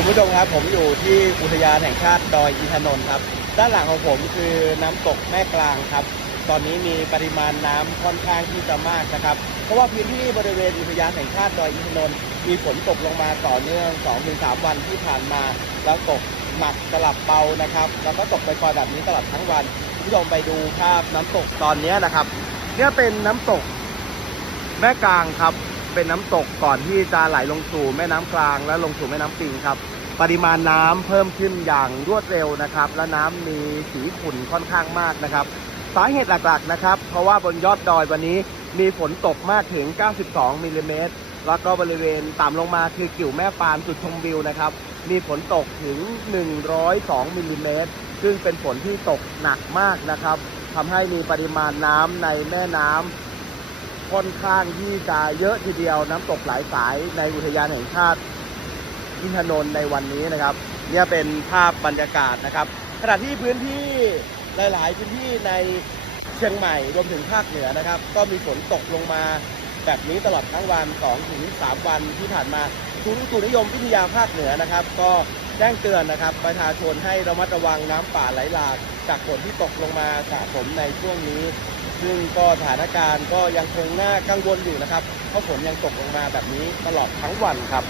คุณผู้ชมครับผมอยู่ที่อุทยานแห่งชาติดอยอินทนนท์ครับ ด้านหลังของผมคือน้ำตกแม่กลางครับ ตอนนี้มีปริมาณน้ำค่อนข้างที่จะมากนะครับ เพราะว่าพื้นที่บริเวณอุทยานแห่งชาติดอยอินทนนท์มีฝนตกลงมาต่อเนื่อง 2-3 วันที่ผ่านมา แล้วตกหนักสลับเบานะครับแล้วก็ตกไปคอยแบบนี้ตลอดทั้งวันคุณผู้ชมไปดูภาพน้ำตกตอนนี้นะครับ เนี่ยเป็นน้ำตกแม่กลางครับ เป็นน้ำตกก่อนที่จะไหลลงสู่แม่น้ำกลาง และลงสู่แม่น้ำปิงครับ ปริมาณน้ำเพิ่มขึ้นอย่างรวดเร็วนะครับ และน้ำมีสีขุ่นค่อนข้างมากนะครับ สาเหตุหลักๆนะครับ เพราะว่าบนยอดดอยวันนี้มีฝนตกมากถึง 92มิลลิเมตรแล้วก็บริเวณต่ำลงมาคือกิ่วแม่ปานจุดชมวิวนะครับ มีฝนตกถึง 102มิลลิเมตรซึ่งเป็นฝนที่ตกหนักมากนะครับทำให้มีปริมาณน้ำในแม่น้ำ ค่อนข้างที่จะเยอะทีเดียวน้ำตกหลายสายในอุทยานแห่งชาติอินทนนท์ในวันนี้นะครับ เนี่ยเป็นภาพบรรยากาศนะครับ ขณะที่พื้นที่ หลาย ๆ พื้นที่ในเชียงใหม่รวมถึงภาคเหนือนะครับ ก็มีฝนตกลงมาแบบนี้ตลอดทั้งวัน2ถึง3วันที่ผ่านมาศูนย์อุตุนิยมวิทยาภาคเหนือนะครับ ก็แจ้งเตือนนะครับ ประชาชนให้ระมัดระวังน้ำป่าไหลหลาก จากฝนที่ตกลงมาสะสมในช่วงนี้ ซึ่งก็สถานการณ์ก็ยังคงน่ากังวลอยู่นะครับ เพราะฝนยังตกลงมาแบบนี้ตลอดทั้งวันครับ